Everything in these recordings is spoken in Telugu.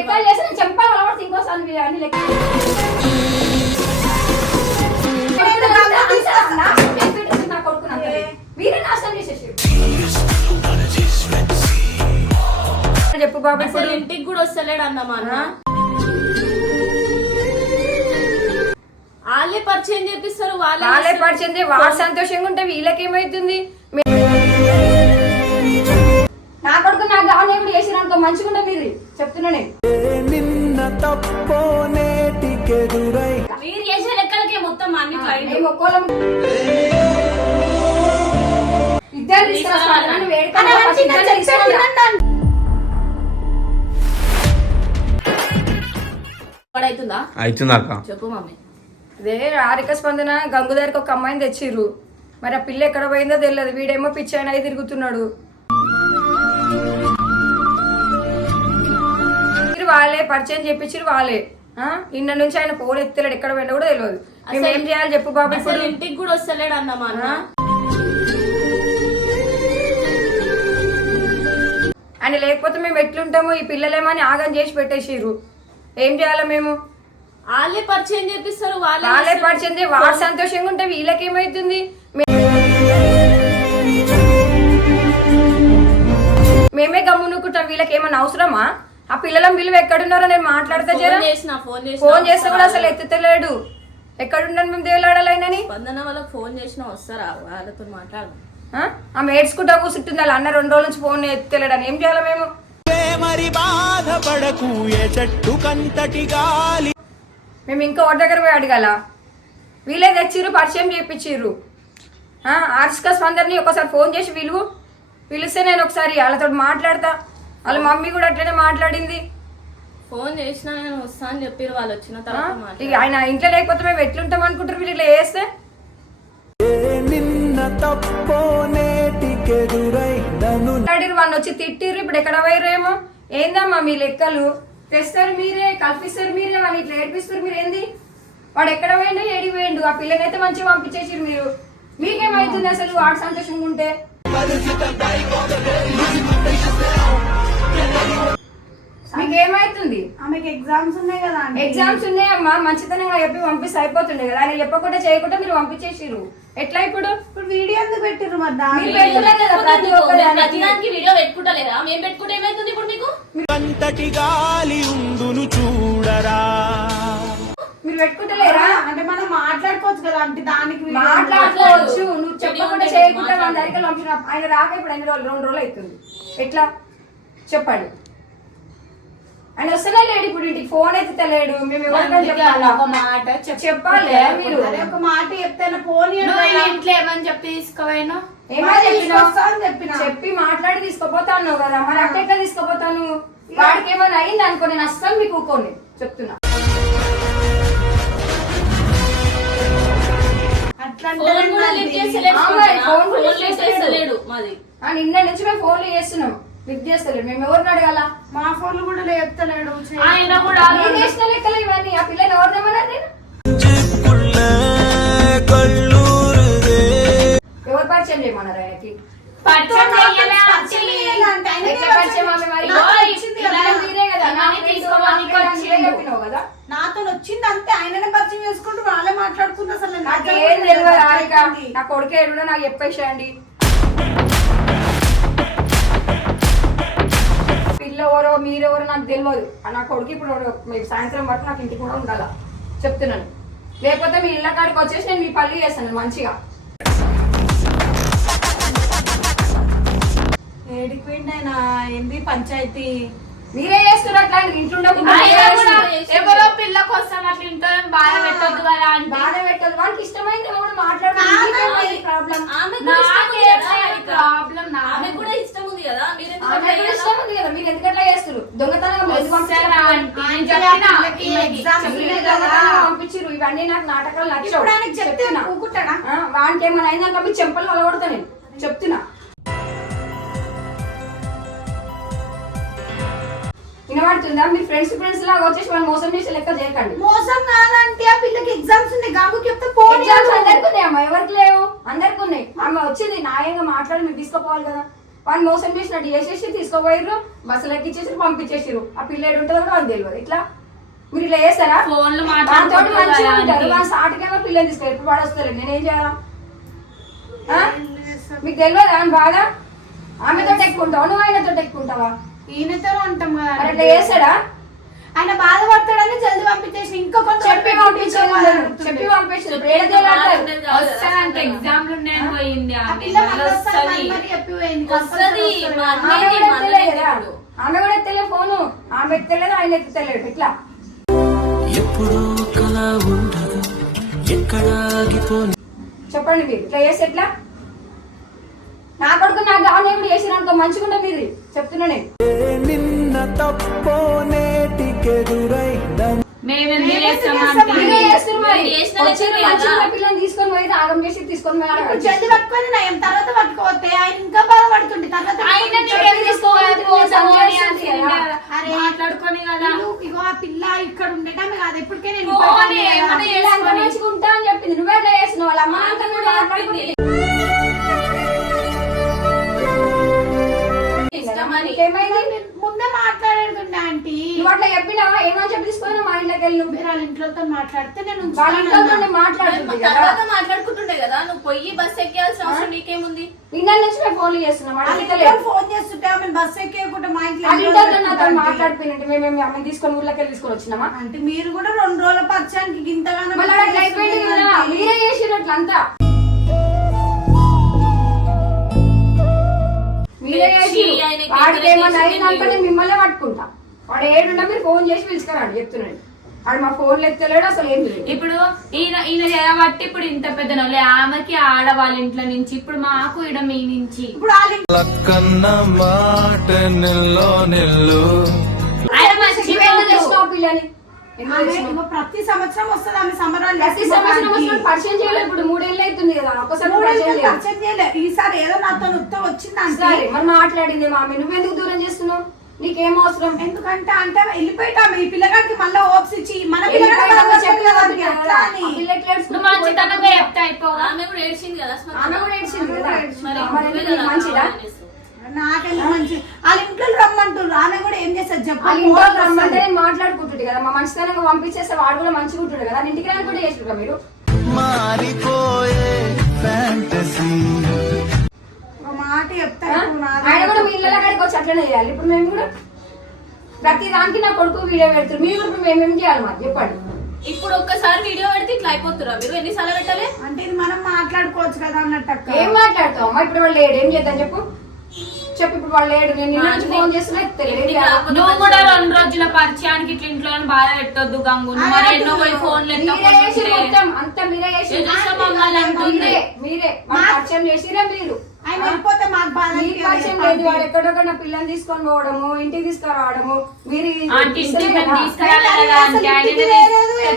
లెక్కలు చేసి నేను చెంపాలి అలవాటు ఇంకోసారి అన్ని చేసేసి చెప్పు బాబు అసలు ఇంటికి కూడా వస్తలేడు అన్నమా అన్న. వాళ్ళే పరిచయం చేపిస్తారు వాళ్ళే. పరిచింది వాడు సంతోషంగా ఉంటే వీళ్ళకేమైతుంది? నాకు కావాలి ఇప్పుడు చేసినానుకో మంచిగా ఉంటే మీరు చెప్తున్నా నేను. నిన్న తప్పో నేటికెదురై మీరు చేసే లెక్కలకే మొత్తం అన్ని ఫైన్ మేము ఒక్కోళ్ళం ఇద్దరు. అవుతుందా అక్క? చెప్పు మమ్మీ. ఆరిక స్పందన గంగుదారికి ఒక అమ్మాయిని తెచ్చిర్రు. మరి ఆ పిల్ల ఎక్కడ పోయిందో తెలియదు వీడేమో పిచ్చి ఆయన అయి తిరుగుతున్నాడు. వాళ్ళే పరిచయం చెప్పించారు వాళ్ళే? నిన్న నుంచి ఆయన ఫోన్ ఎత్తలేడు ఎక్కడ పోయినా కూడా తెలియదు. మేము ఏం చేయాలి చెప్పు బాబు ఇప్పుడు? ఇంటికి కూడా వస్తలేడు అన్నమా అన్న. ఆయన లేకపోతే మేము ఎట్లుంటాము? ఈ పిల్లలేమని ఆగం చేసి పెట్టేసిర్రు. ఏం చేయాలి మేము? వాళ్ళే పరిచయం చేపిస్తారు వాళ్ళే వాళ్ళే. పరిచింది వాడు సంతోషంగా ఉంటే వీళ్ళకేమైతుంది? మేమే గమ్మునుకుంటాం వీళ్ళకి ఏమైనా అవసరమా? ఆ పిల్లల విలువ ఎక్కడున్నారో నేను మాట్లాడితే జరా? ఫోన్ చేసిన ఫోన్ చేసిన ఫోన్ చేస్తే కూడా అసలు ఎత్తుతలేడు ఎక్కడున్నాను మేము దేవులాడాలైనని? స్పందన వాళ్ళకి ఫోన్ చేసినా వస్తారా? వాళ్ళతో మాట్లాడు. ఆ? ఆమె ఏడ్చుకుంటా కూర్చుంటుంది వాళ్ళ అన్న రెండు రోజుల నుంచి ఫోన్ ఎత్తలేడని. ఏం చేయాలి మేము? మరి బాధపడకు ఏ చెట్టు కంతటి గాలి. మేము ఇంకా ఒకటి దగ్గర పోయి అడగాల. వీళ్ళే తెచ్చిర్రు పరిచయం చేయించిర్రు ఆర్స్కా స్పందర్ని ఒకసారి ఫోన్ చేసి పిలువు. పిలిస్తే నేను ఒకసారి వాళ్ళతో మాట్లాడతా. వాళ్ళ మమ్మీ కూడా అట్లనే మాట్లాడింది. ఫోన్ చేసినా నేను వస్తా అని చెప్పారు వాళ్ళు వచ్చిన? తర్వాత ఇక ఆయన ఇంట్లో లేకపోతే మేము ఎట్లుంటాం అనుకుంటారు వీళ్ళు ఇట్లా చేస్తే? వాళ్ళు వచ్చి తిట్టిర్రు ఇప్పుడు ఎక్కడ పోయారేమో ఏందమ్మా మీ లెక్కలు? తెస్తారు మీరే కల్పిస్తారు మీరే వాళ్ళు ఇట్లా ఏడిపిస్తారు మీరు ఏంది? వాడు ఎక్కడ పోయిండు ఏడికి పోయిండు ఆ పిల్లనైతే మంచిగా పంపించేసిర్రు మీరు. మీకేమైతుంది అసలు వాడు సంతోషంగా ఉంటే? మీకేమైతుంది? ఆమెకి ఎగ్జామ్స్ ఉన్నాయి కదా ఎగ్జామ్స్ ఉన్నాయమ్మా మంచితనంగా చెప్పి పంపిస్తే అయిపోతుండే కదా. ఆయన చెప్పకుండా చేయకుండా మీరు పంపించేసిర్రు. ఎట్లా ఇప్పుడు? ఇప్పుడు వీడియో ఎందుకు పెట్టిర్రు మరి మీరు దాన్ని కదా ప్రతి వీడియో పెట్టుకుంటలేదా? మేము పెట్టుకుంటే ఏమైతుంది ఇప్పుడు మీకు? కంతటి గాలి ఉందును చూడరా. మీరు పెట్టుకుంటలేరా? అంటే మనం మాట్లాడుకోవచ్చు కదా అంటే దానికి మాట్లాడుకోవచ్చు. నువ్వు చెప్పకుండా చేయకుండా మన. దగ్గర ఆయన రాక ఇప్పుడు ఎన్ని రోజులు? రెండు రోజులు అవుతుంది. ఎట్లా? చెప్పండి. ఆయన వస్తలే లేడు ఇప్పుడు ఇంటికి ఫోన్ అయితే తెలియడు మేము ఎవరికైనా చెప్పాలా? ఒక మాట చెప్పు. చెప్పాలి మీరు. ఒక మాట చెప్తే ఫోన్ నువ్వు ఈ ఇంట్లో ఏమని చెప్పి తీసుకుపోయినా? ఏమో చెప్పినావు? వస్తా అని చెప్పిన? చెప్పి మాట్లాడి తీసుకుపోతాను కదా. మరి అట్ట ఎట్లా తీసుకుపోతాను? వాడికి ఏమైనా అయింది అనుకో నేను అస్సలు మీకు ఊకోండి చెప్తున్నా. అట్లా ఫోన్ కూడా లిఫ్ట్ చేస్తలేడు ఆ, స్పందన. ఫోన్ కూడా ఫోన్ లిఫ్ట్ లిఫ్ట్ చేస్తలేడు. చేస్తలేడు మాది. ఆ, నిన్న నుంచి మేము ఫోన్లు చేస్తున్నాం. లిఫ్ట్ మేము ఎవరిని అడగాల మా ఫోన్లు కూడా లేపుతలేడు ఆయన కూడా నేను చేసిన లెక్కలు ఇవన్నీ ఆ పిల్లని ఎవరిదేమన్నా నేను చిక్కుళ్ళ కళ్ళూరుదే ఎవరు పరిచయం చేయమన్నారు ఆయనకి పరిచయం చెయ్యాలా? పరిచయం చేయాలా అంటే ఆయనకే ఎట్లా పరిచయం ఆమె మరి? ఇలా కదా. మీరే కదా నా. చెప్పినావు కదా నాతో వచ్చింది అంతే ఆయననే పరిచయం చేసుకుంటూ వాళ్ళే మాట్లాడుకుంటూ అసలు నేను నాకు ఏం తెలియదు. హారిక నా కొడుకు నాకు చెప్పేసేయండి ఎవరో మీరెవరో నాకు తెలియదు ఆ నా కొడుకు ఇప్పుడు మీ సాయంత్రం వరకు నాకు ఇంటికి కూడా ఉండాల? చెప్తున్నాను. లేకపోతే మీ ఇళ్ళ కాడికి వచ్చేసి నేను మీ పల్లి చేస్తాను మంచిగా. ఆయన ఏంది పంచాయతీ? మీరే చేస్తున్నారు అట్లా ఇంట్లో మీరే. ఎవరో పిల్ల కోసం అట్లా ఇంట్లో బాధ పెట్టొద్దు కదా అంటే బాధ పెట్టదు వాళ్ళకి ఇష్టమైంది కూడా ప్రాబ్లం నాకేం. ప్రాబ్లం నా ఆమె కూడా ఇష్టం కదా మీరు ఎందుకు ఆమె అట్లా కూడా చేయాలా? ఇష్టం ఉంది కదా మీరు ఎందుకట్లా చేస్తారు దొంగతనం ఎందుకు ఆయన చెప్పినా చెప్పిన కదా ఇవన్నీ నాకు నాటకాలు నచ్చవు. ఇప్పుడు ఆయనకి చెప్తే చెప్తున్నా. ఊరుకుంటాడా? ఆ, వానికి ఏమైనా అయిందనుకో మీ చెంపలు అలవడతా నేను. చెప్తున్నా. వినబడుతుందా? మీ ఫ్రెండ్స్ ఫ్రెండ్స్ లాగా వచ్చేసి వాళ్ళు మోసం చేసి లెక్క చేయకండి. మోసం కాదంటే ఆ పిల్లకి ఎగ్జామ్స్ ఉన్నాయి. గాంగు చెప్తే ఫోన్ ఎగ్జామ్స్ అందరికి ఎవరికి లేవు? అందరికి ఉన్నాయి. ఆమె వచ్చింది న్యాయంగా మాట్లాడి మీరు తీసుకుపోవాలి కదా. వాళ్ళు మోసం చేసినట్టు చేసేసి తీసుకోపోయారు బస్సులు ఎక్కిచ్చేసి పంపించేసారు ఆ పిల్లడు ఉంటుందో కూడా వాళ్ళకి తెలియదు ఇట్లా మీరు ఇట్లా చేస్తారా? ఫోన్లు వాళ్ళతో మాట్లాడుకుంటూ మంచిగా ఉంటారు. వాళ్ళ సాటికేమో పిల్లలు తీసుకెళ్ళి ఇప్పుడు వాడు వస్తారు నేనేం చేయాలా? మీకు తెలియదా అని బాగా ఆమెతో ఎక్కుంటావా నువ్వు ఆయనతో ఎక్కుంటావా ఈయనతో అంటాం కదా మరి ఇట్లా చేస్తాడా? ఆయన బాధపడతాడని జల్దీ పంపించేసి ఇంకొక చెప్పి పంపించారు చెప్పి పంపించారు? వస్తానంట. ఎగ్జామ్లు ఉన్నాయని పోయింది ఆ ఆమె. కూడా ఎత్తలే ఫోను. ఆమె ఎత్తలేదు ఆయన ఎత్తలేడు ఇట్లా. ఎప్పుడూ కల ఉండదు. ఎక్కడాగిపోని చెప్పండి మీరు. ఇట్లా చేసి ఎట్లా? నా కొడుకు నాకు కావాలి ఇప్పుడు చేసినాక మంచిగా మీరు చెప్తున్నా నేను. నిన్న తప్పో నేటికెదురై చేసినా తీసుకొని పోయి ఆగం చేసి తీసుకొని జల్దీ పట్టుకొని నయం తర్వాత పట్టుకోవద్దే. ఆయన ఇంకా బాధపడుతుంది తర్వాత మాట్లాడుకొని కదా. ఇల్లు, ఇగో ఆ పిల్ల ఇక్కడ ఉండటమే కాదు. ఎప్పటికే నేను అని చెప్పింది. నువ్వే ఎట్లా వాళ్ళ అమ్మ. ఏమైంది ఆంటీ నువ్వు అట్లా చెప్పినావా ఏమని చెప్పి తీసుకుని మా ఇంట్లోకి వెళ్ళి. నువ్వు వాళ్ళ ఇంట్లోతో మాట్లాడితే నేను వాళ్ళ ఇంట్లో ఉంచుతానన్నా. మాట్లాడుతుంది కదా. తర్వాత మాట్లాడుకుంటుండే కదా నువ్వు పోయి బస్ ఎక్కేయాల్సిన అవసరం నీకేముంది? నిన్న నుంచి మేము ఫోన్లు చేస్తున్నాం ఫోన్ చేస్తుంటే ఆమె బస్ ఎక్కేయకుండా మా ఇంట్లో నాతో మాట్లాడిపోయినట్టు. మేము ఆమెను తీసుకొని ఊళ్ళకి వెళ్ళి తీసుకొని వచ్చినామా? అంటే? మీరు కూడా రెండు రోజుల పరిచయానికి ఇంతగానో మీరే చేసినట్లు అంతా. మీరే చేసి నేను మిమ్మల్ని పట్టుకుంటా. వాడు ఏడున్నా మీరు ఫోన్ చేసి పిలుచుకురండి చెప్తున్నాడు. వాడు మా ఫోన్లు ఎత్తలేడు అసలు ఏం తెలియదు ఇప్పుడు ఈయన ఈయన చేయబట్టి ఇప్పుడు ఇంత పెద్ద నోళ్ళే ఆమెకి ఆడవాళ్ళ ఇంట్లో నుంచి ఇప్పుడు మాకు ఇడ మీ నుంచి. ఇప్పుడు వాళ్ళ ఇంట్లో లక్కన్న మాట నిల్లో నిల్లు. ఆయన మంచి నువ్వు ఎందుకు తెచ్చినావు పిల్లని ఎందుకు ఆమె తెచ్చినావు? ఇంకో ప్రతి సంవత్సరం వస్తుంది ఆమె సమరాలు ప్రతి సంవత్సరం వచ్చినప్పుడు పరిచయం చేయలేదు ఇప్పుడు మూడేళ్ళు అవుతుంది కదా ఒక్కసారి పరిచయం చేయలేదు. పరిచయం చేయలే. ఈసారి ఏదో నాతో ఉత్త వచ్చింది అంటే. సరే మరి మాట్లాడింది మామి నువ్వెందుకు దూరం చేస్తున్నావు? నీకేం అవసరం? ఎందుకంటే అంటే వెళ్ళిపోయిటాము ఈ పిల్లగాడికి మళ్ళీ ఓప్స్ ఇచ్చి మన. నాకెళ్ళి మంచి వాళ్ళ ఇంట్లో రమ్మంటారు ఆమె కూడా ఏం చేస్తారు రమ్మంటే మాట్లాడుకుంటుంది కదా. మా మంచితనంగా పంపించేస్తే వాడు కూడా మంచిగా ఉంటుండే కదా. ఇంటికి రాని కూడా చేసుకుంటా మీరు? మారిపోయే వచ్చి అట్లనే చేయాలి. ఇప్పుడు మేము కూడా ప్రతి దానికి నా కొడుకు వీడియో పెడతారు. మీరు ఇప్పుడు మేమేం చేయాలి మరి చెప్పండి. ఇప్పుడు ఒక్కసారి వీడియో పెడితే ఇట్లా అయిపోతురా మీరు? ఎన్నిసార్లు పెట్టాలి? అంటే ఇది మనం మాట్లాడుకోవచ్చు కదా అన్నట్టు అక్క. ఏం మాట్లాడతావు అమ్మా? ఇప్పుడు వాళ్ళు లేడు. ఏం చేద్దాం చెప్పు? చెప్పు ఇప్పుడు వాళ్ళు లేడు. నేను నిన్న నుంచి ఫోన్ చేస్తున్నా. ఏం చేయాలి? నువ్వు కూడా రెండు రోజుల పరిచయానికి ఇట్లా ఇంట్లో బాధ పెట్టొద్దు గంగు. నువ్వు మరి ఎన్నో పోయి ఫోన్లు మీరే చేసి ఎత్తకపోతే మొత్తం అంతా మీరే చేసి ఏం చేస్తాం మమ్మల్ని అంటుంది? మీరే మీరే. మాకు పరిచయం చేసిరే మీరు? ఆయన వెళ్ళిపోతే మాకు బాధ మీ అనిపించదు. పరిచయం లేదు వాడు ఎక్కడొక్కడ నా పిల్లల్ని తీసుకొని పోవడము ఇంటికి తీసుకురావడము మీరు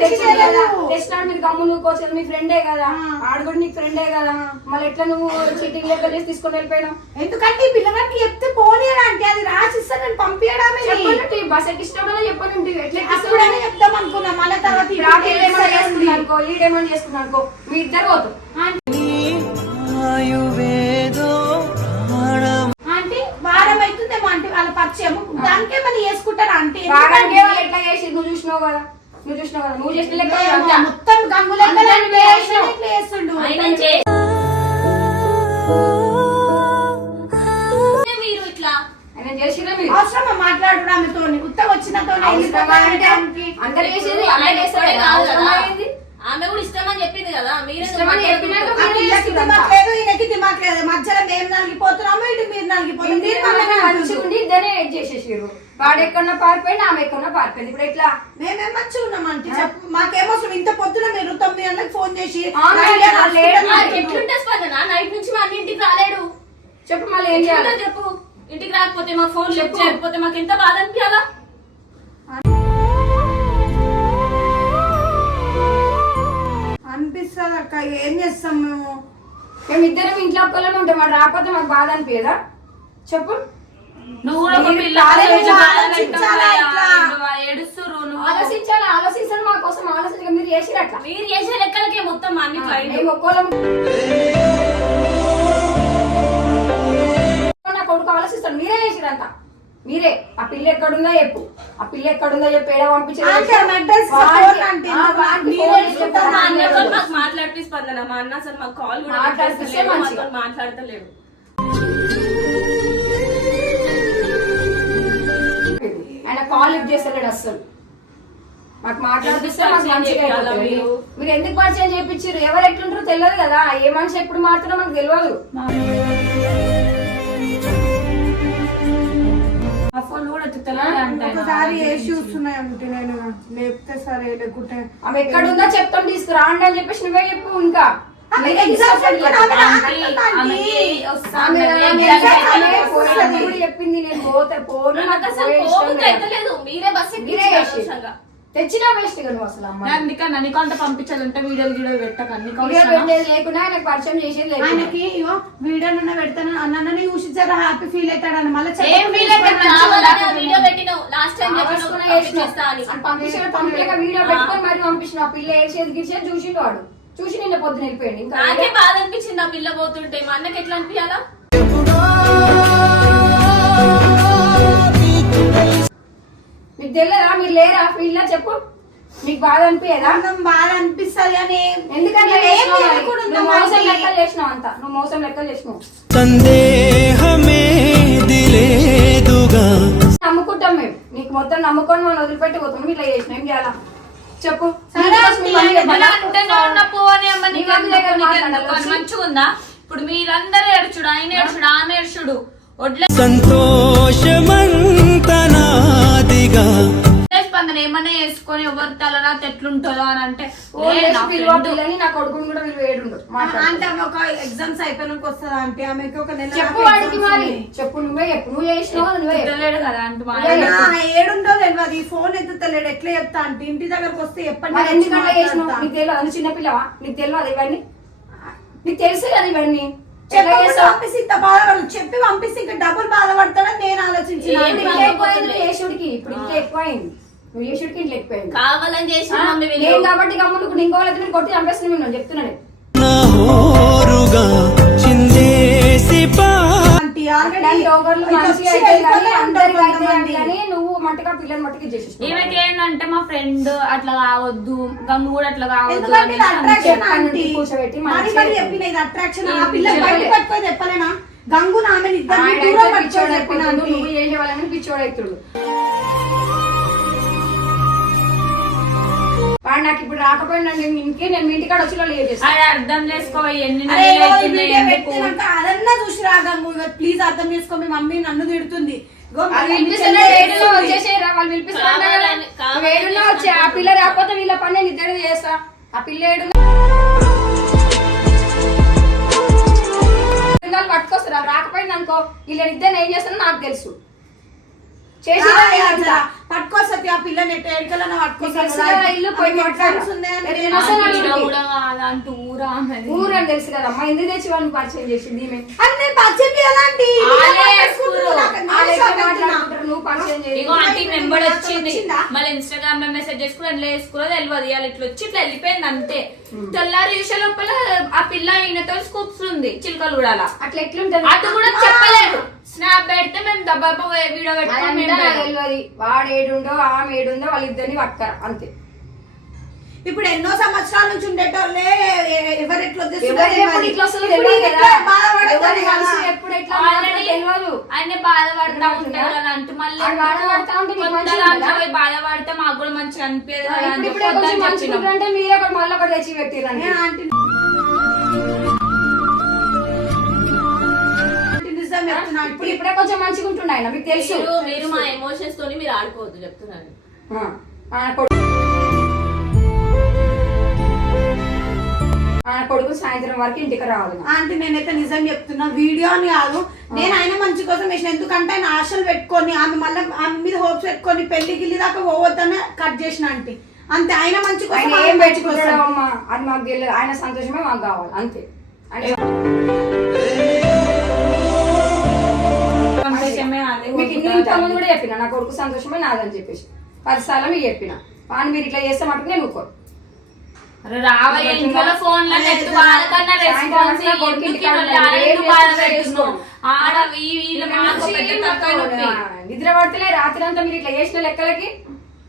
తెచ్చినాడు మీరు గమ్ములు కోసారు మీ ఫ్రెండే కదా. ఆడు కూడా నీకు ఫ్రెండే కదా. మళ్ళీ ఎట్లా నువ్వు చీటింగ్ లెక్క చేసి తీసుకొని వెళ్ళిపోయినావు? ఎందుకంటే ఈ పిల్లగాడికి చెప్తే అంటే అది రాసిస్తే నేను పంపించడమే బస్ ఎక్కిష్టం చెప్పండి ఎట్లా చెప్దాం అనుకున్నా మళ్ళీ తర్వాత ఈ రాత్రి పిల్ల ఏమన్నా చేస్తుంది. చేసుకున్నా అనుకో ఈడేమన్నా చేసుకున్నా అనుకో మీ ఇద్దరు పోతాం. ఆంటీ బాగానే వాళ్ళు ఎట్లా చేసి నువ్వు చూసినావు కదా. నువ్వు చూసినావు నువ్వు చేసిన లెక్క. మొత్తం గంగు చేస్తుండు అవసరమా మాట్లాడు ఆమెతో వచ్చినతో అంటే అందరు చేసేది అందరు? ఆమె కూడా ఇష్టమని చెప్పింది కదా. మీరు ఈయనకి దిమాక్ లేదు మధ్యలో మేము నలిగిపోతున్నాము ఇటు మీరు వల్లనే మంచిగా. ఉండి ఇద్దరే చేసేసారు వాడు ఎక్కడన్నా పారిపోయింది ఆమె ఎక్కడన్నా పారిపోయింది. ఇప్పుడు ఎట్లా? మేమేం మంచిగా ఉన్నాం అంటే చెప్పు మాకేమవసరం ఇంత పొద్దున మీరు తొమ్మిది గంటలకు ఫోన్ చేసి అవును, "నాయనా, ఆ హాస్పిటల్ లేట్కి నాకు ఎట్లుంటే స్పందన? నైట్ నుంచి మా అన్న ఇంటికి రాలేడు. చెప్పు మళ్ళీ ఏం చేయాలి? చెప్పు. ఇంటికి రాకపోతే మా ఫోన్ లిఫ్ట్ చేయకపోతే మాకు ఎంత బాధ అనిపించాలా? అనిపిస్తుంది అక్క ఏం చేస్తాం మేము? మేము ఇద్దరం ఇంట్లో ఒక్కళ్ళని ఉంటాం వాడు రాకపోతే మాకు బాధ అనిపించదా? చెప్పు. నువ్వు? ఇట్లా? నువ్వు. ఆలోచించాలి? ఆలోచించాలి మా కోసం ఆలోచించాలి మీరు చేసిరు అట్లా. మీరు చేసే లెక్కలకే మొత్తం మా అన్ని నా కొడుకు ఆలోచిస్తాడు. మీరే చేసిరంతా మీరే. ఆ పిల్ల ఎక్కడుందో చెప్పు. ఆ పిల్ల ఎక్కడుందో చెప్పు ఏడ పంపించారు చూద్దాం, మా మా అన్న అసలు మాకు కాల్ కూడా మాట్లాడతలేడు ఆయన కాల్ లిఫ్ట్ చేస్తలేడు అస్సలు. మాకు మాట్లాడిపిస్తే మాకు మంచిగా అయిపోతుంది. మీరు? ఎందుకు పరిచయం చేయించారు ఎవరు ఎట్లుంటారో తెలియదు కదా. ఏ మనిషి ఎప్పుడు మారుతారో మనకు తెలియదు ఒకసారి అంటే నేను లేపితే సరే లేకుంటే ఆమె ఎక్కడుందో చెప్తాం తీసుకురాండి అని చెప్పేసి నువ్వే చెప్పు ఇంకా. మీరే. కూడా చెప్పింది? నేను పోతే పోను మీరే మీరే చేసి. తెచ్చినా వేస్ట్ నువ్వు అసలు నీకు అంత పంపించాలంటే వీడియోలు వీడియో పెట్టక లేకుండా నాకు పరిచయం చేసేది లేదు ఆయనకి ఇగో వీడియో నన్న పెడతాను అన్నని చూసి హ్యాపీ ఫీల్ మళ్ళీ అవుతాడు? వీడియో పెట్టినావు? లాస్ట్ టైం అని. పంపించాక వీడియో పెట్టుకొని మరి పంపించిన ఆ పిల్ల గిడ్చేది చూసిండు వాడు. చూసి నిన్న పొద్దున వెళ్ళిపోయాడు. ఇంకా నాకే బాధ అనిపించింది ఆ పిల్ల పోతుంటే. మా అన్నకి ఎట్లా అనిపించాలా? మీకు తెలియదా మీరు లేరా? ఫీల్డ్లో చెప్పు. మీకు బాధ అనిపించదా? బాధ అనిపిస్తుంది కానీ ఎందుకంటే నువ్వు మోసం లెక్కలు చేసినావు అంత. నువ్వు మోసం లెక్కలు చేసినావు. నమ్ముకుంటాం మేము. నీకు మొత్తం నమ్ముకొని మనం వదిలిపెట్టి పోతాం ఇట్లా చేసినాం ఏం చేయాలా? చెప్పు సరే నీకోసం మీ మమ్మీ అలా చెప్పాలా? అంటేనే ఉన్న పోనీ అమ్మ నీ నీకు మమ్మీ దగ్గర ఎందుకు? నీకు మాట్లాడాలి ఎందుకు? అని వచ్చి? మంచిగా ఉందా ఇప్పుడు మీరందరూ ఏడ్చుడు ఆయన ఏడ్చుడు ఆమె ఏడ్చుడు సంతోషమంతనాదిగా స్పందన ఏమన్నా వేసుకొని ఎవరి తలరాత ఎట్లుంటుందో అని అంటే నా కొడుకుని కూడా అంటే ఆమె ఒక ఎగ్జామ్స్ అయిపోయినాక వస్తుంది అంటే ఆమెకి ఒక నెల చెప్పు వాడికి మరి. చెప్పు నువ్వే చెప్పు. నువ్వు చేసినావు కదా నువ్వే అంటూ అదే. ఏడుండో తెలియదు ఈ ఫోన్ ఎత్తుతలేడు ఎట్లా చెప్తా అంటే ఇంటి దగ్గరకు వస్తే ఎప్పటి నుంచి ఎందుకంటే చేసినావు? మాట్లాడతా. నీకు తెలియదు? నువ్వు చిన్నపిల్లవా నీకు తెలియదు ఇవన్నీ? నీకు తెలుసు కదా ఇవన్నీ? పంపిస్తే ఇంత బాధపడు చెప్పి పంపిస్తే ఇంకా డబుల్ బాధపడతాడని నేను ఆలోచించిన ఇప్పుడు ఇంకా ఎక్కువైంది నువ్వు ఇంట్లో ఎక్కువైంది కావాలని చేసిన? మమ్మీ నేను వీళ్ళు కాబట్టి గమ్మునుకు ఇంకో వాళ్ళకి మీరు కొట్టి చంపేస్తున్నాను నేను చెప్తున్నాను మంచిగా అయితే కానీ అందరికి అయితే. కానీ నువ్వు మట్టుగా పిల్లలు మట్టుకు చేసేసినావు ఈమెకి ఏంటంటే మా ఫ్రెండ్ అట్లా కావద్దు గంగు కూడా అట్లా కావద్దు ఎందుకంటే ఇది అనేసి అట్రాక్షన్ చెప్పండి, ఆంటీ కూర్చోబెట్టి మరి మంచిగా మరి చెప్పు. చెప్పిన ఇది అట్రాక్షన్ ఏం ఆ పిల్ల బయట చెప్పలేదు. పట్టుకొని చెప్పలేనా గంగు ఇద్దరిని పట్టుకొని చెప్పిన ఆంటీ. నువ్వు చేసే వాళ్ళని పిచ్చోడు అవుతుడు వాడు నాకు ఇప్పుడు రాకపోయినా నేను ఇంకే నేను మీ ఇంటికాడ వచ్చి వాళ్ళు చేస్తాను అది అర్థం చేసుకో ఎన్ని అరే నెలలు ఓ ఈ అవుతున్నాయి వీడియో ఎందుకు? పెట్టినాక అదన్నా చూసి రా గంగు ప్లీజ్ అర్థం చేసుకో మీ మమ్మీ నన్ను తిడుతుంది ఇగో వాళ్ళు మీ పిలిపిస్తున్న చెల్లి వేడులో ఏడుస్తుంది. వచ్చేసేయరా వాళ్ళు పిలిపిస్తున్నారు కదా. కావాలని- కావాలని వేడులో వచ్చే ఆ పిల్ల రాకపోతే వీళ్ళ పని నేను ఇద్దరు చేస్తా ఆ పిల్ల ఏడు పట్టుకొస్తారు వాళ్ళు రాకపోయింది అనుకో వీళ్ళనిద్దరు ఏం చేస్తానో నాకు తెలుసు చేసి ఆ పిల్లని తెలుసు కదా, అమ్మ ఎందుకు తెచ్చి వాళ్ళని పరిచయం చేసింది ఈమె? అన్నీ పరిచయం నువ్వు పరిచయం నెంబర్ వచ్చింది? మళ్ళీ ఇన్స్టాగ్రామ్లో మెసేజ్ చేసుకుని అందులో వేసుకున్నా తెలియదు ఇవాళ ఇట్లా వచ్చి ఇట్లా వెళ్ళిపోయింది అంతే. తెల్లారి చూసే లోపల ఆ పిల్ల ఈయనతో స్కూప్స్ ఉంది చిలుకలు కూడా అట్లా ఎట్లుంటది? అది కూడా చెప్పలేదు. స్నాప్ పెడితే మేము దబ్బా వీడియో పెట్టుకొని అదంతా మేము నాకు పెడతాం. తెలియదు వాడు ఏడుండో ఆమె ఏడుందో వాళ్ళిద్దరిని పక్కర అంతే ఇప్పుడు ఎన్నో సంవత్సరాల నుంచి ఉండేటోళ్ళే ఎ- ఎవరు ఎట్లా వదిలేస్తున్నారో ఎవరు ఎప్పుడు తెలియదు. ఇట్లా వస్తుందో ఇప్పుడు తెలియదు ఇట్లా కదా. బాధపడతారు ఎవరు కదా. కలిసి ఎప్పుడు ఎట్లా Already మాట్లాడతారో తెలియదు ఆయన బాధపడతా ఉంటారు అని అంటూ మళ్ళీ బాధపడతా ఉంటే నీకు కొత్త మంచిగా దాంట్లో ఉందా? పోయి బాధపడితే మాకు కూడా మంచిగా అనిపించదు కదా అని ఇప్పుడు చెప్పి ఇప్పుడే కొంచెం వద్దని మంచిగా చెప్పినాం. అంటే మీరే ఒకటి మళ్ళీ ఒకటి తెచ్చి పెట్టిరండి నేను చెప్తున్నా. ఇప్పుడు ఇప్పుడే కొంచెం మంచిగా ఉంటుండే ఆయన మీకు తెలుసు. మీరు మీరు మా ఎమోషన్స్ తోని మీరు ఆడుకోవద్దు చెప్తున్నాను. ఆ, కొడుకు సాయంత్రం వరకు ఇంటికి రావాలి ఆంటీ నేనైతే నిజం చెప్తున్నా వీడియో అని కాదు నేను ఆయన మంచి కోసం వేసిన ఎందుకంటే ఆయన ఆశలు పెట్టుకొని ఆమె మళ్ళీ ఆమె మీద హోప్స్ పెట్టుకొని పెళ్ళి గిల్లి దాకా పోవద్దని కట్ చేసిన ఆంటీ. అంతే ఆయన మంచి కోసం ఏం. పెట్టుకుంటాడో అమ్మా అది మాకు తెలియదు. ఆయన సంతోషమే మాకు కావాలి అంతే. అంటే మీకు ఇన్ని ఇంతకుముందు కూడా చెప్పిన నా కొడుకు సంతోషమే నాదని చెప్పేసి. పదిసార్లు మీకు చెప్పిన. వాడిని మీరు ఇట్లా చేస్తే మటుకు నేను రావయ్య ఇంట్లో ఫోన్ వాళ్ళకన్నా రెస్పాన్స్ నొప్పి నిద్ర పడతలే రాత్రి అంతా మీరు ఇట్లా చేసిన లెక్కలకి.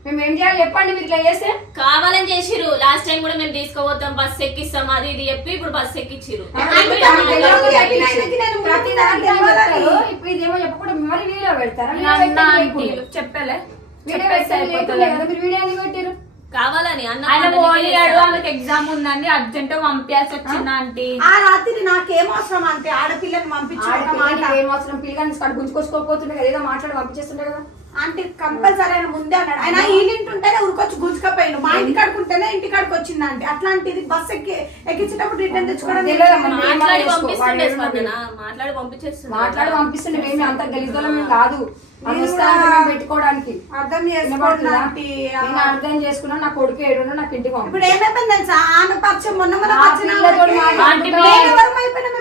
మేము ఏం చేయాలి? చెప్పండి మీరు ఇట్లా చేస్తే. కావాలని చేసిరు లాస్ట్ టైం కూడా మేము తీసుకోబోతాం బస్ ఎక్కిస్తాం అది ఇది చెప్పి ఇప్పుడు బస్ ఎక్కిచ్చిరు ఇదేమో చెప్పకుండా మరి వీడియో పెడతారా. చెప్పలే. వీడియో మీరు వీడియో ఎందుకు పెట్టారు కావాలని అన్న ఆయన పనులకే పోయాడు చేస్తారు. ఆమెకి ఎగ్జామ్ ఉందండి అర్జెంట్ పంపించాల్సి వచ్చింది ఆంటీ. ఆ రాత్రి నాకేం అవసరం అంటే ఆడపిల్లని పంపించడం ఏం అవసరం? పిల్లగాని గుంజుకోసుకోకపోతుండే కదా ఏదో మాట్లాడి పంపించేస్తుండే కదా. అంటే కంపల్సరీ ఆయన ముందే అన్నాడు. ఆయన ఈలింటుంటేనే ఊరికొచ్చి గుంజుకపోయిండు. మా ఇంటి కాడుకుంటేనే ఇంటి కాడికి వచ్చింది అంటే అట్లాంటిది బస్ ఎక్కి ఎక్కించేటప్పుడు రిటర్న్ తెచ్చుకోవడం. అమ్మ. మాట్లాడి పంపిస్తుండే పంపిస్తుండే. మేము అంత గలిదోళం మేము కాదు. పెట్టుకోవడానికి. అర్థం. నేను అర్థం చేసుకున్నా నా కొడుకు ఏడు నాకు ఇంటికి పంపు. ఇప్పుడు ఏమైపోయింది తెలుసా? ఆమె పరిచయం మొన్న ఆ పరిచయం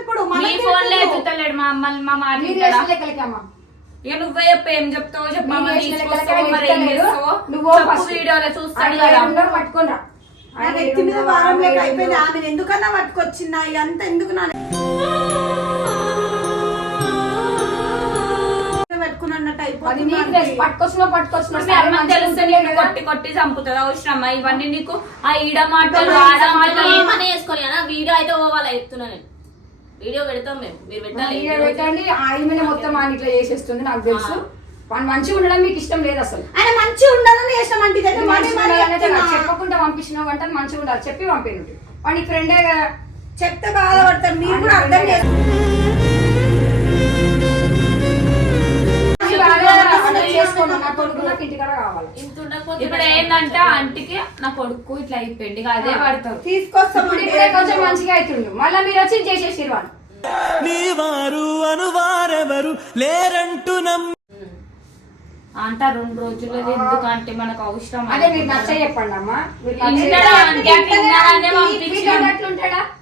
ఇప్పుడు? మీ. ఎత్తుతలేడు మా మాట లెక్కలకి అమ్మ. ఇక నువ్వే చెప్పు ఏం చెప్తావో చెప్పు మీరు మమ్మల్ని చేసిన తీసుకొస్తావో మరి ఏం చేస్తావో. నువ్వు. వీడియోలో కదా. మీద వారం లేక అయిపోయింది. ఎందుకన్నా పట్టుకొచ్చిందా? ఇదంతా ఎందుకు నా. పట్టుకొచ్చినా పట్టుకొచ్చినా తెలిస్తే కదా. కొట్టి కొట్టి చంపుతుంది అవసరమా ఇవన్నీ నీకు ఆ ఈడ మాటలు ఆడ మాటలు ఏమని అన్న వీడియో అయితే పోవాలా చెప్తున్నా నేను. వీడియో పెడతాం మేము. మీరు పెట్టాలి ఈడ పెట్టండి. ఆయిల్ మొత్తం ఆయన ఇట్లా చేసేస్తుంది నాకు తెలుసు. వాడు మంచిగా ఉండడం మీకు ఇష్టం లేదు అసలు. ఆయన మంచిగా ఉండాలని చేసిన అంటే చెప్పకుండా పంపించినావు అంటే మంచిగా ఉండాలి. చెప్పి పంపిండు. వాడి ఫ్రెండే చెప్తే బాధపడతారు. మీరు కూడా అర్థం చేసుకో ఇప్పుడు ఏంటంటే ఆంటీకి నా కొడుకు ఇట్లా అయిపోయింది ఇక అదే పడతారు. తీసుకొస్తాం కొంచెం మంచిగా అవుతుండు మళ్ళీ మీరు వచ్చి చేసేసి వాడు నీ వారు అనువారెవరు లేరంటూ నమ్మి అంట రెండు రోజులు ఎందుకు అంటే మనకు అవసరం అదే మీరు నచ్చ చెప్పండి అమ్మా.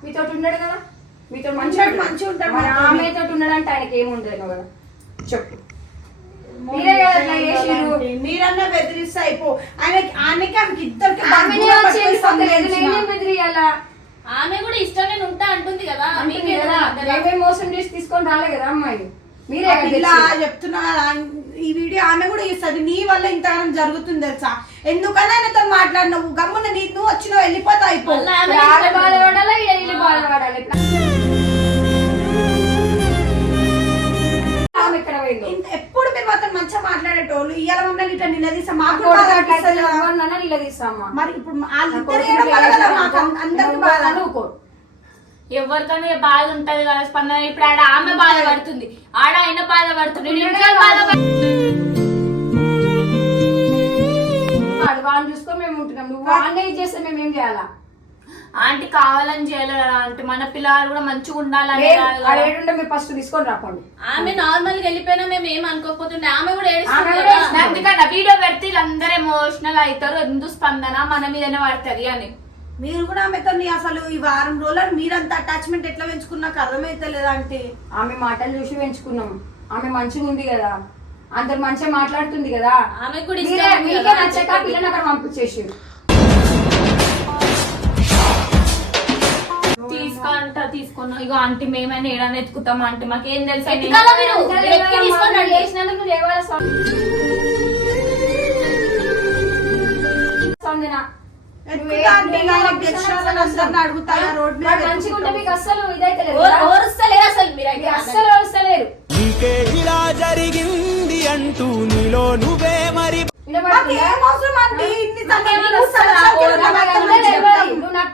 మీతో ఉండడు కదా? మీతో మంచిగా మంచిగా ఉంటాడు. ఆమెతో ఉండడంటే ఆయనకి ఏముండదు కదా? చెప్పు. మీరే కదా అట్లా చేసిర్రు. మీరన్నా బెదిరిస్తే అయిపో. ఆయనకి ఆయనకి ఆమెకి ఇద్దరికి ఆమెనే వచ్చి వెళ్ళిపోతలేదు. నేనేం ఆమె కూడా ఇష్టం నేను ఉంటా అంటుంది కదా అంటుంది మీకే కదా. కదా మేమే మోసం చేసి తీసుకొని రాలే కదా అమ్మాయి మీరే కదా తెచ్చింది. చెప్తున్నా ఈ వీడియో ఆమె కూడా ఇస్తుంది నీ వల్ల ఇంతగానం జరుగుతుంది తెలుసా? ఎందుకన్నా ఆయనతో మాట్లాడినావు? గమ్మున నీ నువ్వు వచ్చినావు వెళ్ళిపోతా అయిపో. మళ్ళా ఆమె. బాధపడాలా వీళ్ళు బాధపడాలి? ఆమె ఎక్కడ పోయిందో? ఎప్పుడు మీరు మాత్రం మంచిగా మాట్లాడేటోళ్ళు? ఇయ్యాల మమ్మల్ని ఇట్లా నిలదీసా? మాకు బాధ నిలదీస్తామా మరి ఇప్పుడు బాధ అందరికి బాధ. నువ్వు ఎవరికైనా బాధ ఉంటది కదా స్పందన. ఇప్పుడు ఆడ ఆమె బాధపడుతుంది ఆడ ఆయన బాధపడుతుంది వాడు వాళ్ళని చూసుకొని మేము ఉంటున్నాం. నువ్వు ఇది చేస్తే మేము ఏం చేయాలా? ఆంటీ కావాలని చేయలేదు అంటే మన పిల్లలు కూడా మంచిగా ఉండాలని. ఏడుంటే మీరు ఫస్ట్ తీసుకొని రాకండి ఆమె నార్మల్గా వెళ్ళిపోయినా మేము ఏం అనుకోకపోతుండే. ఆమె కూడా ఆమె ఏడుస్తుంది. వీడియో పెడితే వీళ్ళందరూ ఎమోషనల్ అవుతారు. ఎందుకు స్పందన? మన మీదనే పడుతుంది అని. మీరు కూడా ఆమెతో అసలు ఈ వారం రోజులు మీరంత అటాచ్మెంట్ ఎట్లా పెంచుకున్నాక అర్థమైతే లేదా అంటే ఆమె మాటలు చూసి పెంచుకున్నాం. ఆమె మంచిగా ఉంది కదా. అందరు మంచిగా మాట్లాడుతుంది కదా. ఆమెకు కూడా మీకే నచ్చక. పిల్లని అక్కడ పంపించేసి అడుగుతా, ఆ? రోడ్ మీద వాడు మంచిగా ఉంటే మీకు అస్సలు? ఓరుస్తలేరు మీరైతే మీరు అస్సలు జరిగింది అంటూ నీలో నువ్వే మరి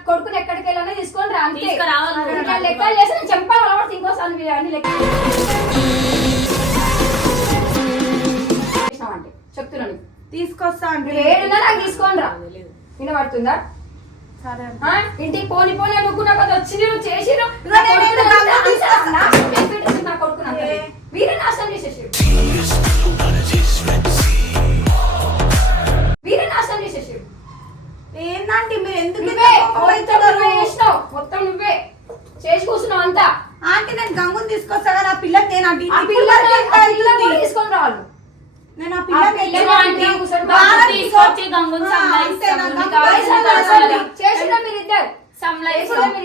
కొడుకుని ఎక్కడికి వెళ్ళాలో తీసుకొని రా అంతే. లెక్కలు చేసి నేను చెంపాలి కాబట్టి ఇంకోసారి మీరు అన్ని లెక్కలు చేసినావంటే చెప్తున్నాను. తీసుకొస్తా అంటే మీరు ఏడున్నా నాకు తీసుకొని రా. ఆ? ఇంటికి పోని పోని అనుకున్నా కదా వచ్చింది నువ్వు చేసి. నా కొడుకు మీరే నాశనం చేసేసి నాశనం చేసేసి ఏందంటే మీరు ఎందుకు నువ్వే మొత్తం? నువ్వే చేసినావు మొత్తం నువ్వే. చేసి కూర్చున్నావు అంతా. ఆంటీ నేను గంగుని తీసుకొస్తా కదా ఆ పిల్లకి నేను అంటే ఆ పిల్ల ఆ పిల్ల కూడా తీసుకొని రావాలి. నేను ఆ పిల్లకి పిల్లని ఎట్లా ఆంటీ కూర్చొని బాగా బాగా తీసుకొచ్చి గంగుని ఆ, సంపాదిస్తాము. అంతే, నాకు నీకు గంగు కావాల్సిన పైసలు పైసలు కావాలి. చేసిన మీరు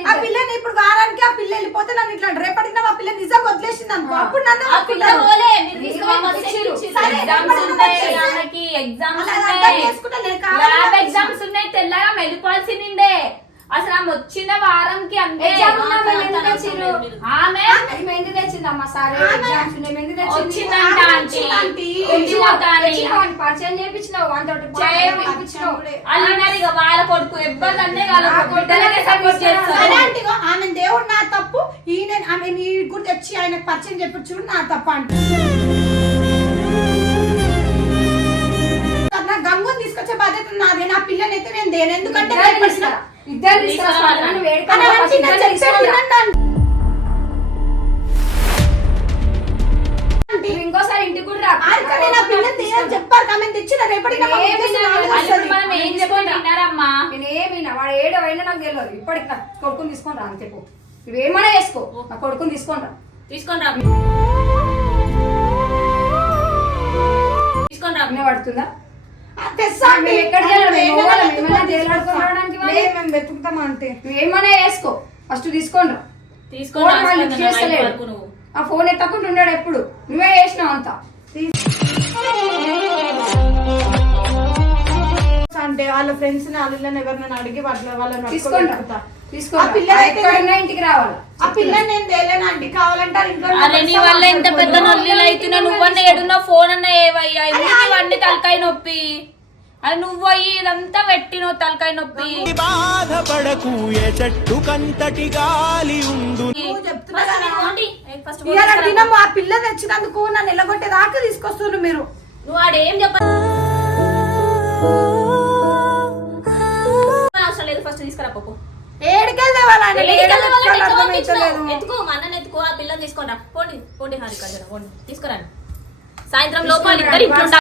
ఆ పిల్లని ఇప్పుడు వారానికి ఆ పిల్ల వెళ్ళిపోతే నన్ను ఇట్లా రేపటికి ఆ పిల్ల నిజంగా వదిలేసింది అనుకో అప్పుడు నన్ను ఆ పిల్ల. ఎగ్జామ్స్ ఉన్నాయి తెల్లగా వెళ్ళిపోవాల్సిందే అసలు ఆమె వచ్చిన వారంకి ఆమె ఎందుకు తెచ్చిందమ్మా సరే? ఎగ్జామ్స్ ఉన్నాయి? వచ్చిందంట ఆంటీ. పరిచయం చేయించినావు అల్లినారు ఇక వాళ్ళ కొడుకు. ఎవ్వరు అన్నే బిడ్డలకే సపోర్ట్ చేస్తారు. ఆమె దేవుడు నా తప్పు. ఈయన ఆమె నీ కూడా తెచ్చి ఆయన పరిచయం చెప్పి చూడు నా తప్పు అంటే. నా గంగుని తీసుకొచ్చే బాధ్యత నాదే. నా పిల్లని అయితే నేను దేని? ఎందుకంటే ఇద్దరు అని. ఇంకోసారి ఇంటికి కూడా చెప్పారు ఆమె తెచ్చిన రేపటి వాడు ఏడవైనా నాకు తెలియదు. ఇప్పటికి నా కొడుకుని తీసుకొని రా అంతే పో నువ్వేమన్నా చేసుకో. నా కొడుకుని తీసుకొని రా. తీసుకొని రా. తీసుకొని రా పడుతుందా అంటే? నువ్వేమన్నా చేసుకో. ఫస్ట్ వరకు నువ్వు. ఆ ఫోన్ ఎత్తకుండా ఉన్నాడు ఎప్పుడు? నువ్వే చేసినావు అంతా. అంటే వాళ్ళ ఫ్రెండ్స్ని వాళ్ళని ఎవరినైనా అడిగి వాళ్ళ వాళ్ళని తీసుకొని పిల్ల ఇంటికి రావాలి. ఆ పిల్లని నేను తేలేను ఆంటీ కావాలంటే వాళ్ళ ఇంట్లో అరే నీ వల్ల ఎంత పెద్ద నొల్లిలు అవుతున్నా నువ్వన్న ఏడున్నా ఫోన్ అన్న ఏవయ్యా ఇవన్నీ తలకాయ నొప్పి? అది నువ్వు అయ్యి ఇదంతా పెట్టినో తలకాయ నొప్పి? బాధపడకు ఏ చెట్టు కంతటి గాలి ఉండు. ఆ పిల్ల తెచ్చినందుకు నన్ను నిలగొట్టేదాకా తీసుకొస్తున్నారు మీరు. నువ్వు ఆడేం చెప్ప అవసరం లేదు. ఫస్ట్ తీసుకురా పప్పు. ఎత్తుకో మా అన్నని ఎత్తుకో ఆ పిల్లని తీసుకొని రా. పోండి పోండి హారిక పోండి. తీసుకురండి. సాయంత్రం లోపల ఇద్దరు.